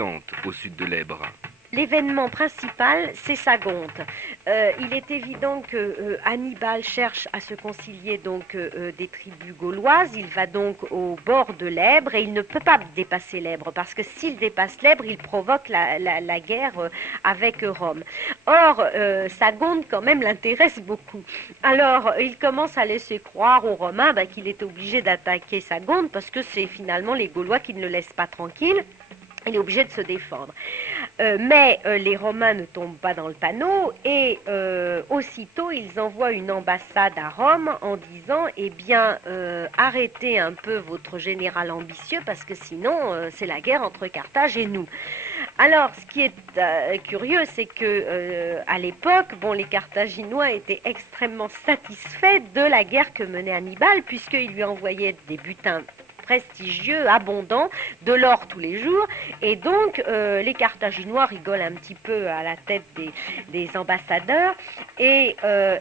puissante au sud de l'Èbre. L'événement principal, c'est Sagonte. Il est évident que Hannibal cherche à se concilier donc des tribus gauloises. Il va donc au bord de l'Èbre et il ne peut pas dépasser l'Èbre parce que s'il dépasse l'Èbre, il provoque la guerre avec Rome. Or, Sagonte quand même l'intéresse beaucoup. Alors, il commence à laisser croire aux Romains qu'il est obligé d'attaquer Sagonte parce que c'est finalement les Gaulois qui ne le laissent pas tranquille. Il est obligé de se défendre. Mais les Romains ne tombent pas dans le panneau et aussitôt ils envoient une ambassade à Rome en disant eh bien arrêtez un peu votre général ambitieux parce que sinon c'est la guerre entre Carthage et nous. Alors ce qui est curieux c'est que à l'époque les Carthaginois étaient extrêmement satisfaits de la guerre que menait Hannibal puisqu'il lui envoyait des butins prestigieux, abondant, de l'or tous les jours. Et donc, les Carthaginois rigolent un petit peu à la tête des ambassadeurs. Et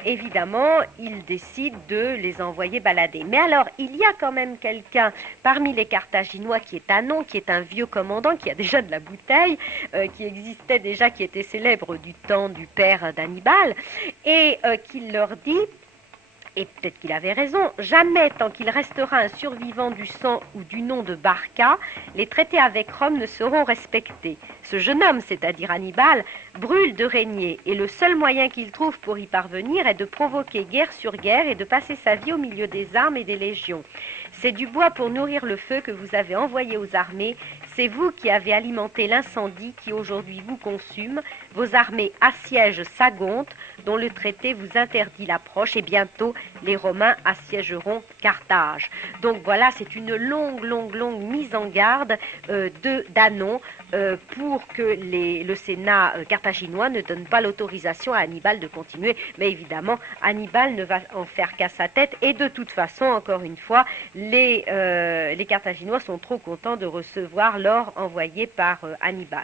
évidemment, ils décident de les envoyer balader. Mais alors, il y a quand même quelqu'un parmi les Carthaginois qui est Anon, qui est un vieux commandant, qui a déjà de la bouteille, qui existait déjà, qui était célèbre du temps du père d'Hannibal, et qui leur dit... Et peut-être qu'il avait raison, jamais tant qu'il restera un survivant du sang ou du nom de Barca, les traités avec Rome ne seront respectés. Ce jeune homme, c'est-à-dire Hannibal, brûle de régner et le seul moyen qu'il trouve pour y parvenir est de provoquer guerre sur guerre et de passer sa vie au milieu des armes et des légions. C'est du bois pour nourrir le feu que vous avez envoyé aux armées, c'est vous qui avez alimenté l'incendie qui aujourd'hui vous consume, vos armées assiègent Sagonte, dont le traité vous interdit l'approche, et bientôt les Romains assiégeront Carthage. Donc voilà, c'est une longue mise en garde d'Anon pour que le Sénat carthaginois ne donne pas l'autorisation à Hannibal de continuer. Mais évidemment, Hannibal ne va en faire qu'à sa tête, et de toute façon, encore une fois, les Carthaginois sont trop contents de recevoir l'or envoyé par Hannibal.